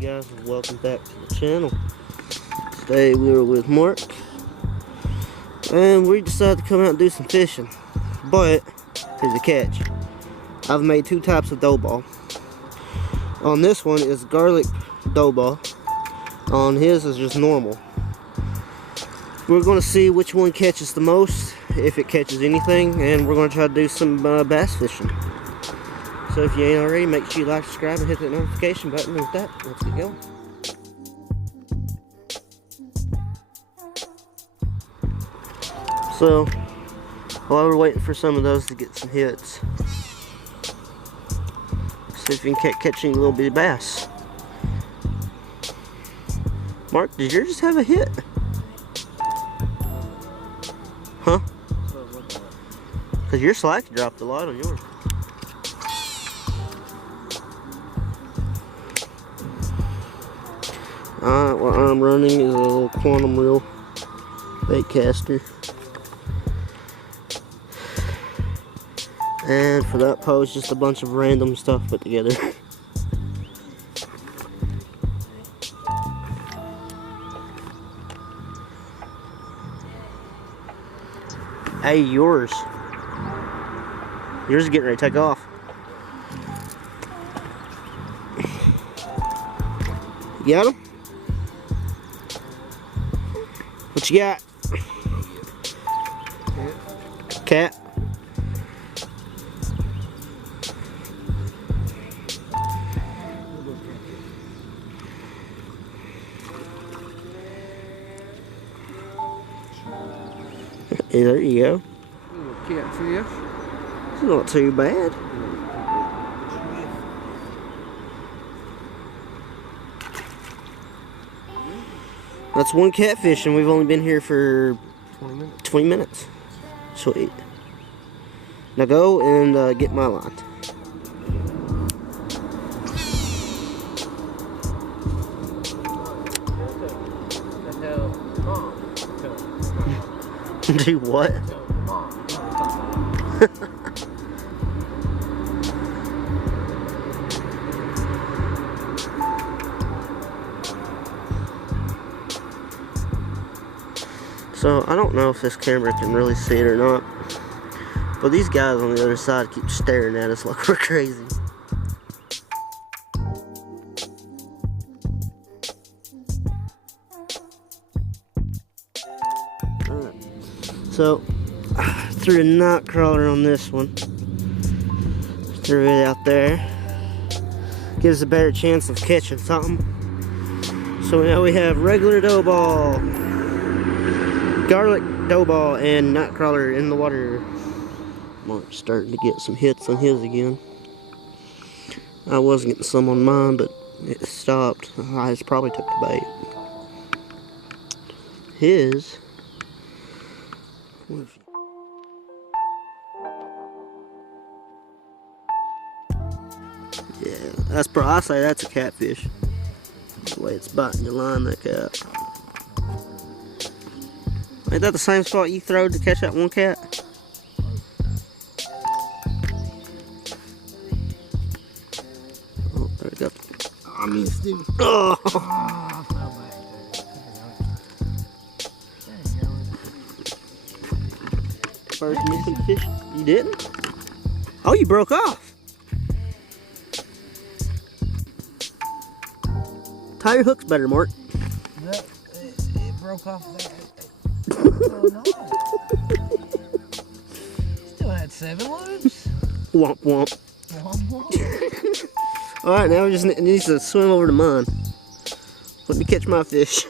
guys, and welcome back to the channel. Today we are with Mark, and we decided to come out and do some fishing. But here's a catch. I've made two types of dough ball. On this one is garlic dough ball. On his is just normal. We're going to see which one catches the most, if it catches anything, and we're going to try to do some bass fishing. So if you ain't already, make sure you like, subscribe, and hit that notification button. And with that, let's get going. So, while we're waiting for some of those to get some hits, see if you can catch any little bitty bass. Mark, did yours just have a hit? Huh? Because your slack dropped a lot on yours. What I'm running is a little quantum reel bait caster. And for that pose, just a bunch of random stuff put together. Hey, yours is getting ready to take off. You got him? What you got? Cat. Hey, there you go. Little catfish. It's not too bad. That's one catfish, and we've only been here for 20 minutes. Sweet. Now go and get my line. Do what? So I don't know if this camera can really see it or not, but these guys on the other side keep staring at us like we're crazy. Alright, so threw a night crawler on this one. Threw it out there. Gives us a better chance of catching something. So now we have regular dough ball, garlic dough ball, and night crawler in the water. Mark's starting to get some hits on his again. I was getting some on mine, but it stopped. I just probably took the bait. His. Yeah, I say that's a catfish. The way it's biting your line, that cat. Ain't that the same spot you throwed to catch that one cat? Oh, there we go. I missed him. Oh! I fell back there. First missing fish. You didn't? Oh, you broke off. Tie your hooks better, Mark. No, it broke off there. Oh, no. Still had 7 loops. Womp womp. Womp womp. Alright, now we just need to swim over to mine. Let me catch my fish.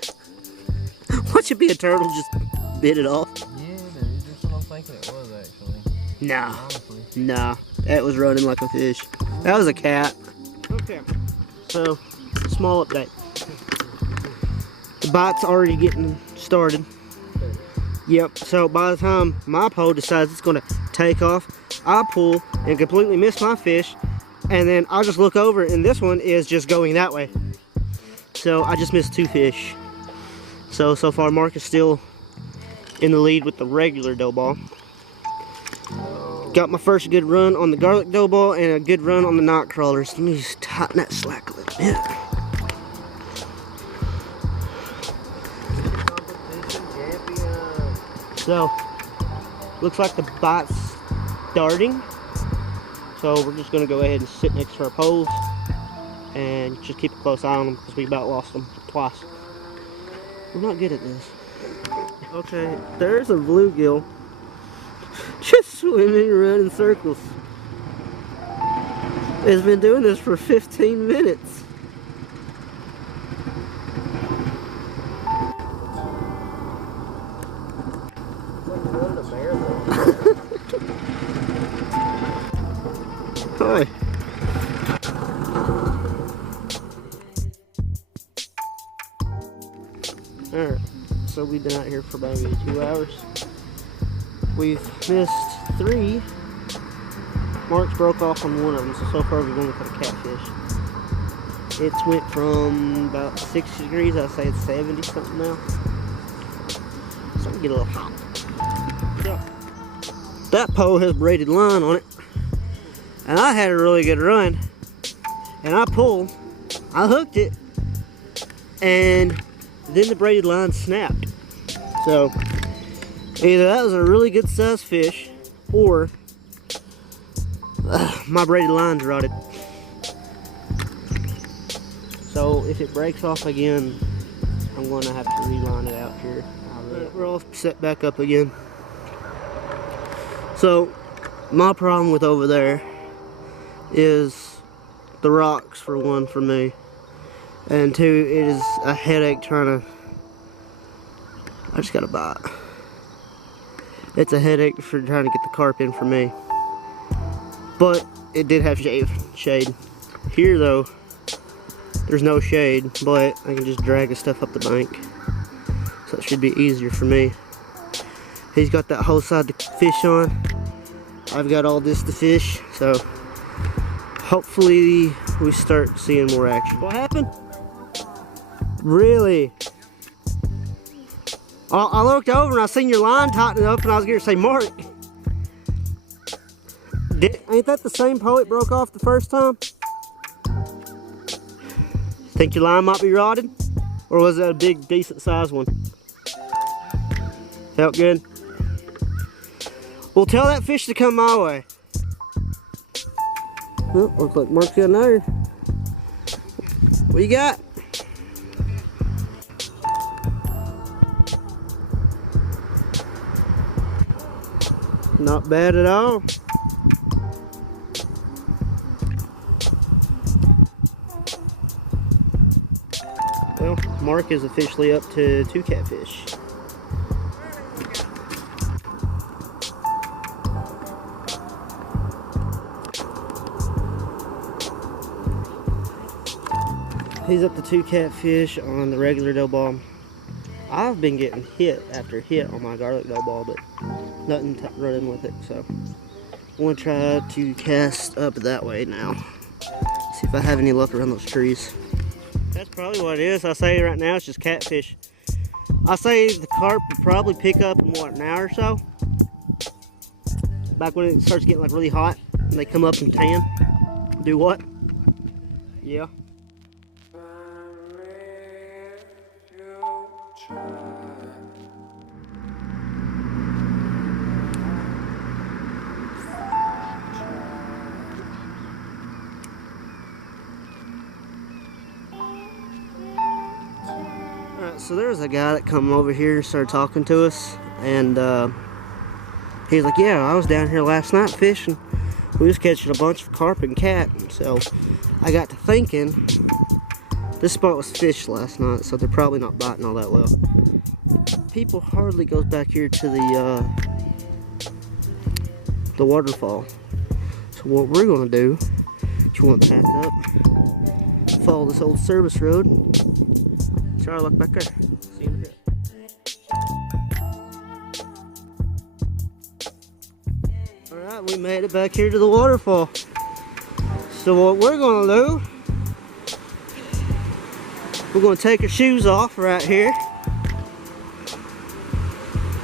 Watch it be a turtle, just bit it off. Yeah, dude, that's what I'm thinking it was actually. Nah. Honestly. Nah. That was running like a fish. That was a cat. Okay. So, small update. The bite's already getting started. Yep, so by the time my pole decides it's gonna take off, I pull and completely miss my fish, and then I'll just look over and this one is just going that way. So I just missed 2 fish. So far Mark is still in the lead with the regular dough ball. Got my first good run on the garlic dough ball and a good run on the night crawlers. Let me just tighten that slack a little bit. So, looks like the bite's starting. So we're just gonna go ahead and sit next to our poles and just keep a close eye on them because we about lost them twice. We're not good at this. Okay, there's a bluegill just swimming around in circles. It's been doing this for 15 minutes. Hi. Alright, so we've been out here for maybe 2 hours. We've missed 3. Marks broke off on one of them, so far we've only caught a catfish. It's went from about 60 degrees, I'd say it's 70 something now. Starting to get a little hot. So, that pole has braided line on it. And I had a really good run. And I pulled, I hooked it, and then the braided line snapped. So, either that was a really good size fish, or my braided line's rotted. So if it breaks off again, I'm going to have to reline it out here. We're all set back up again. So my problem with over there is the rocks, for one, for me, and two, it is a headache trying to. I just got a bite. It's a headache for trying to get the carp in for me. But it did have shade. Here though, there's no shade, but I can just drag the stuff up the bank. So it should be easier for me. He's got that whole side to fish on. I've got all this to fish, so hopefully we start seeing more action. What happened? Really? I looked over and I seen your line tightening up and I was going to say, Mark, ain't that the same pole it broke off the first time? Think your line might be rotted? Or was that a big, decent sized one? Felt good? Well, tell that fish to come my way. Oh, looks like Mark's got another. What you got? Not bad at all. Well, Mark is officially up to 2 catfish. He's up to 2 catfish on the regular dough ball. I've been getting hit after hit on my garlic dough ball, but nothing running with it, so I'm gonna try to cast up that way now. See if I have any luck around those trees. That's probably what it is. I say right now it's just catfish. I say the carp will probably pick up in what, an hour or so? Back when it starts getting like really hot and they come up and tan. Do what? Yeah. So there was a guy that come over here and started talking to us, and he was like, yeah, I was down here last night fishing. We was catching a bunch of carp and cat. So I got to thinking, this spot was fished last night, so they're probably not biting all that well. People hardly goes back here to the waterfall. So what we're gonna do, you want to pack up, follow this old service road, try to look back there. See you in a bit. Alright, we made it back here to the waterfall. So what we're gonna do, we're gonna take our shoes off right here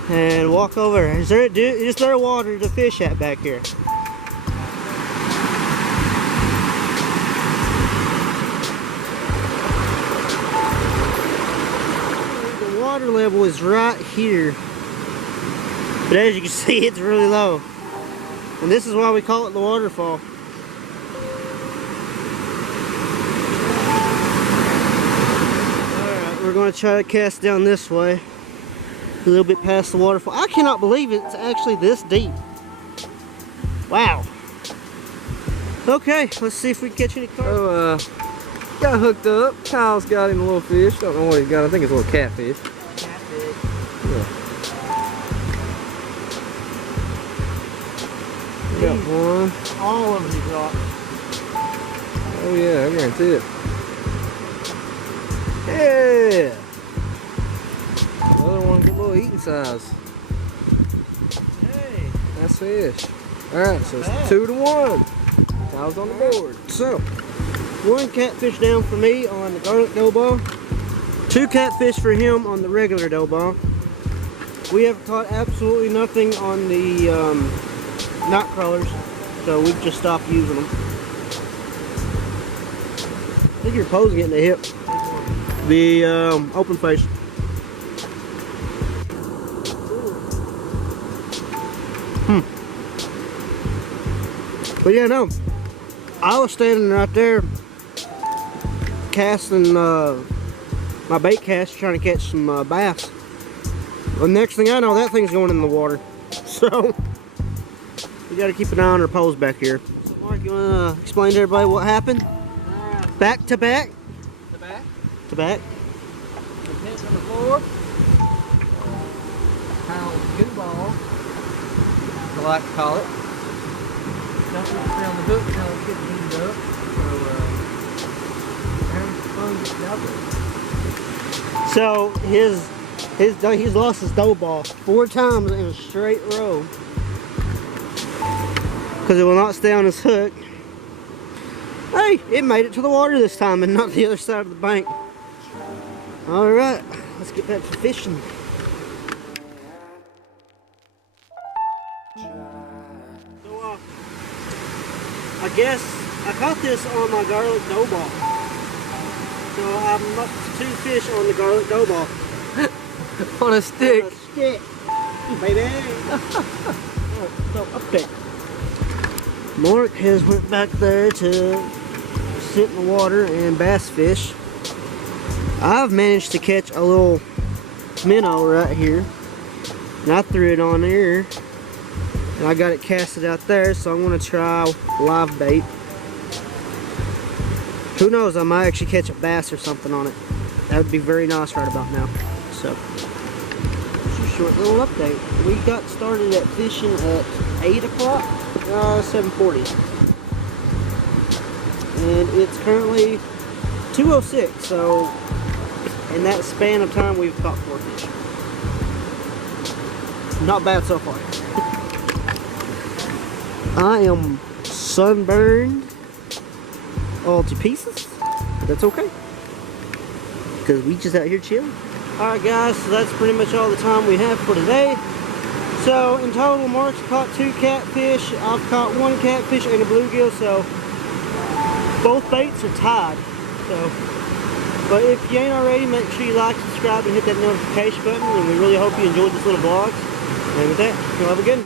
and walk over. Is there water to fish at back here? Water level is right here. But as you can see, it's really low. And this is why we call it the waterfall. Alright, we're going to try to cast down this way. A little bit past the waterfall. I cannot believe it's actually this deep. Wow. Okay, let's see if we can catch any carp. So, got hooked up. Kyle's got him a little fish. Don't know what he got. I think it's a little catfish. Catfish. Yeah. We got one. All of these rocks. Oh yeah, I guarantee it. Yeah. Another one, good little eating size. Hey. Nice fish. Alright, so it's 2-1. Kyle's on the board. So, one catfish down for me on the garlic dough ball. 2 catfish for him on the regular dough ball. We have caught absolutely nothing on the knot crawlers, so we've just stopped using them. I think your pole's getting a hip. The open face. But yeah, no. I was standing right there casting my bait cast, trying to catch some bass. The next thing I know, that thing's going in the water. So we got to keep an eye on our poles back here. So Mark, you want to explain to everybody what happened? Back to back? The back. To back? The pins on the floor. Pound goo ball. I like to call it. Don't want to stay on the hook until it's getting heated up. So, there's fun getting out there. So he's lost his dough ball 4 times in a straight row because it will not stay on his hook. Hey, it made it to the water this time and not the other side of the bank. All right, let's get back to fishing. So I guess I caught this on my garlic dough ball. So I'm up to 2 fish on the garlic dough ball. On a stick. On a stick, baby. So up there. Mark has went back there to sit in the water and bass fish. I've managed to catch a little minnow right here, and I threw it on there, and I got it casted out there. So I'm gonna try live bait. Who knows? I might actually catch a bass or something on it. That would be very nice right about now. So, just a short little update. We got started at fishing at 8 o'clock, 7:40. And it's currently 2:06, so in that span of time we've caught 4 fish. Not bad so far. I am sunburned all to pieces, but that's okay, because we just out here chilling. Alright guys, so that's pretty much all the time we have for today. So in total, Mark's caught 2 catfish, I've caught 1 catfish and a bluegill, so both baits are tied. So, but if you ain't already, make sure you like, subscribe, and hit that notification button, and we really hope you enjoyed this little vlog. And with that, you'll have a good one.